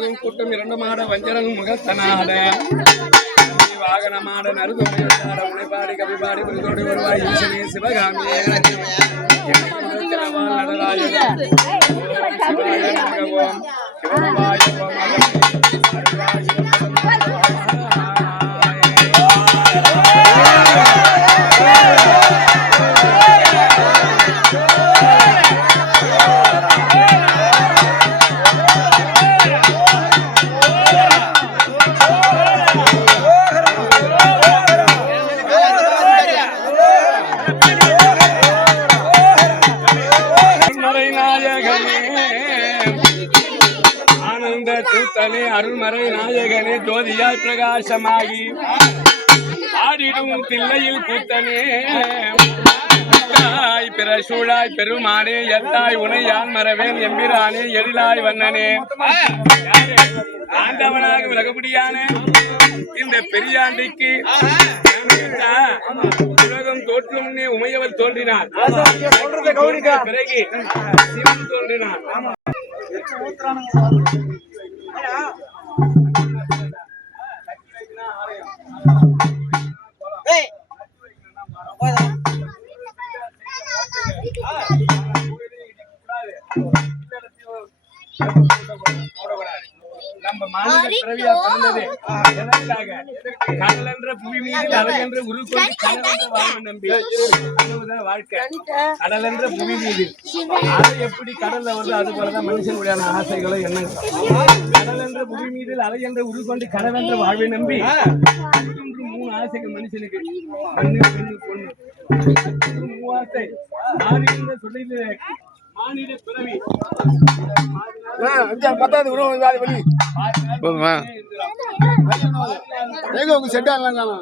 வாகனமாட வஞ்சரன் முகத்தனாட. வாகனமாட நறுதுமையாட உழைப்பாடி கவிபாடி புரிதோடு வருவாய் ஈசனே சிவகாமியே நடராஜன் சிவாய நாயகனே ஆனந்த கூத்தனே அருள்மறை நாயகனே ஜோதியாய் பிரகாசமாகி. ஆடிடும் தில்லையில் கூத்தனே தாய் பிற சூழாய் பெருமானே எத்தாய் உனை யான் மறவேன் எம்பிரானே எழிலாய் வண்ணனே. ஆண்டவனாக விலகப்படியான இந்த பெரியாண்டிக்கு உமையவள் தோன்றினார். பிறகு சிவன் தோன்றினார். நம்ம மாநில பிறவியா பிறந்தது. எதற்காக? கடல் என்ற புவி மீது அலை என்ற உரு கொண்டு கடல் என்ற வாழ்வை நம்பி அதுதான் வாழ்க்கை. கடல் என்ற புவி மீது. அது எப்படி கடல்ல வருது அது போலதான் மனுஷனுடைய ஆசைகளும் எண்ணங்களும் கடல் என்ற புவி மீது அலை என்ற உரு கொண்டு கடல் என்ற வாழ்வை நம்பி மூன்று மூணு ஆசைகள் மனுஷனுக்கு. கண்ணு பெண்ணு பொண்ணு. மூவாசை. பிறவி பத்தாவது உருவம் வேலை வெளி போதுமா? எங்க உங்க செட் ஆகலாம்